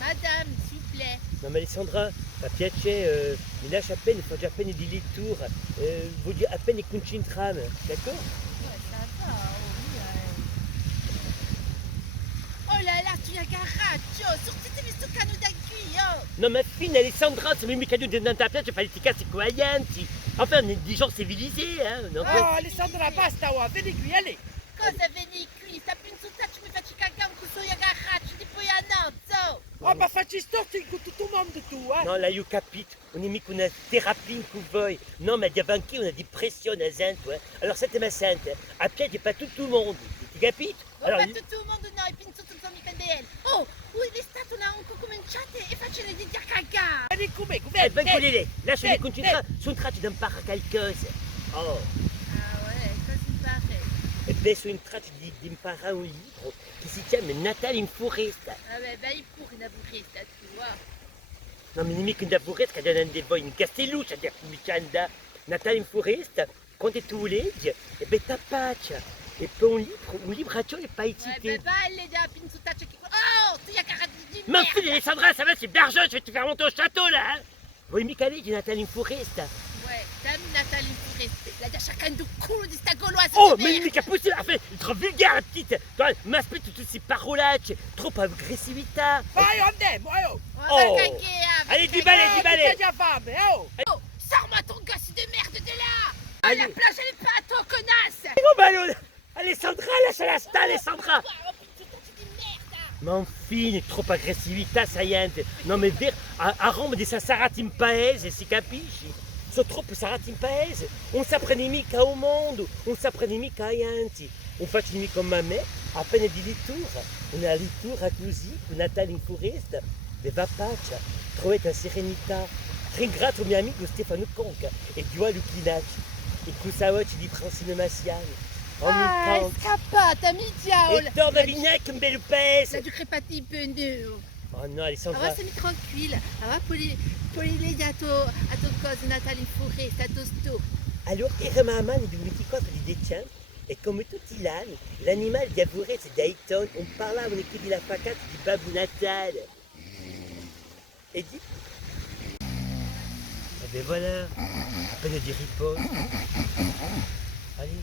Madame, s'il vous plaît. No ma Alessandra, a piace, mi lascia appena, faccio appena di lettura, voglio appena concentrarmi, d'accord? Ouais, ça va, oh, oui. Oh là là, tu as caraggio, sortite visto cano da qui, oh. No ma fine Alessandra, se mi mica di dans ta piace fare cazzi coglianti. Enfin, on est des gens civilisés, hein, non? Oh, Alessandra, basta, oh, vieni qui, allez. Cosa veni qui? Sta pinzutacci mi faccio cagare un cusso io garraccio di poi a nozzo. Oh, ma facci storti con tutto il mondo tu, eh. Non, là, io capite, on est mis qu'on a thérapie in cui non, mais davanti on a di pressione, gente, ouais. Alors c'était ma sainte, a piedi pas tout le monde, tu capite? Oh, Alors, ma tutto il mondo no, e pinzutto sono mica bene. Oh, ui, l'estate non ha ancora cominciato e faccio di dire cagare. Vieni con me, eh ben, vieni. collez-les, là, je Vieni, vais continuer, son traccia d'un par quelque chose. Oh, Ah ouais, cosa mi pare? e beh, su une traccia di imparare un libro che si chiama Natale in foresta. Vabbè, vai pure una burretta, tu, ah. Non, mais mica una foresta che danno dei voi in Castelluccia, di Accumicanda, Natale in foresta, quando tu leggi, e beh, t'appaccia. E poi un libraccio e pas Ouais, excité. bah, valle da pinzutaccia che... Oh, tu hai caraggio di Ma merda. fille, Alessandra, ça va, c'est Bergeon, je vais te faire monter au château, là, hein. Voi mica leggi Natale in foresta. Ouais, dammi Nathalie Foresta. La da chacun du culo di sta gauloise Oh, di mais merda. mica possible, enfin, trop vulgaire, la petite. Toi, m'aspetto tutte ces parolacce, trop aggressività. Vai, andiamo, oh. Oh. Va cagare, Allez, va 10 balais, cagare. 10 balais. T'as già fame, oh. Oh, sors-moi ton gosse de merde de là. Ah, Allez. la plage, elle est pas à toi, connasse. Oh, ballon. Alessandra, lâche la sta, Alessandra. Oh, pinzutaccia di merda. Ma fine, trop aggressività, saiente. Non, mais ver, a Roma di Sassarati in paese, si capisci? Sono troppo sarati in paese. Non s'apprende mica al mondo, non s'apprende mica ai anti. Non faccio mica come a me, appena di lettura. Una lettura così, con Natale in foresta, deve pace, trovate serenità. Ringrazio mio amico Stefano Conca e Dio Luchinacci. E cosa oggi di Francine Massiani. Ah, è Ogni scappata, mi diavolo. E torna a Vignac, un bel paese. La du crepati pendeau. Oh no, Ah, Alessandra. va, semi tranquille. Ah, va, polile a to cose Nathalie Foresta, a to sto. Allora era mamma di un cosa di decembre e come tutti gli anni l'animale di Avorez e Dayton on parlavano qui di la facata di Babbo Natale. E di... E ben voilà, appena di riposo. Allez.